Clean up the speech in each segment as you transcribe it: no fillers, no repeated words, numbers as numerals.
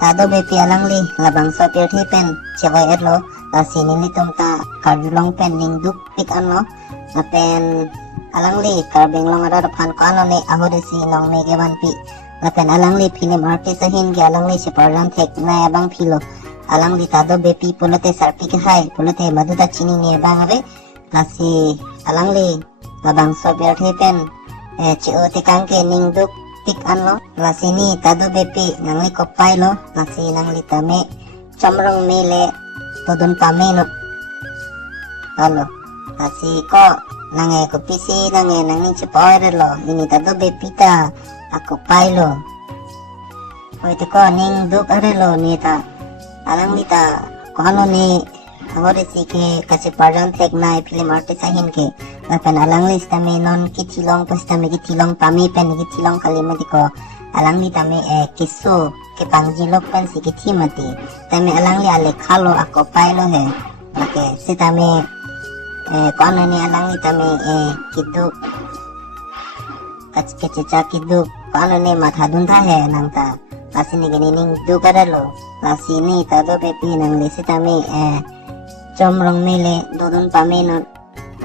tado bepi alangli labang so pirthi pen chewai etlo la sinili tumta karjulong pen ning duk pik anlo la pen alangli karbeng long ada phan ko anlo ne ahorisi nong me ge ban pi la pen alangli film artist ahin ge alangli se parjan thek na abang philo alangli tado bepi pulote sarpi ke hai pulote maduda chini ne bang ave la si alangli labang so pirthi pen cheo te kangke ning duk pik anlo la sini tado bepi nangli ko pailo la si nangli tame chamrong mele todon pameno alo la si ko nange ko pisi nange nangni chipoire lo ini tado bepi ta ako pailo hoite ko ning duk are lo ni ta alang ni ta ko ano ni hore si ke kasi parjan tek na film artist ahin ke lapan alang lis tame non kitilong pas tame kitilong pami pen kitilong kalimati ko alang ni tame kisu ke pangjilok pen si kitimati tame alang li ale khalo ako pailo he make si tame ko ano ni alang ni tame kiduk kackecha kiduk ko ano ni mathadun tha he nangta lasini ginining dukaralo lasini tado bepi nang lisi tame chomrong mele dodon pameno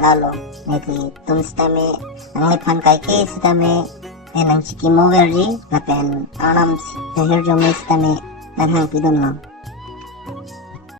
lalo netli tum stame nang lephan kai ke stame nang chiki moverji lapen anam si herjo me stame nang hang pidon lo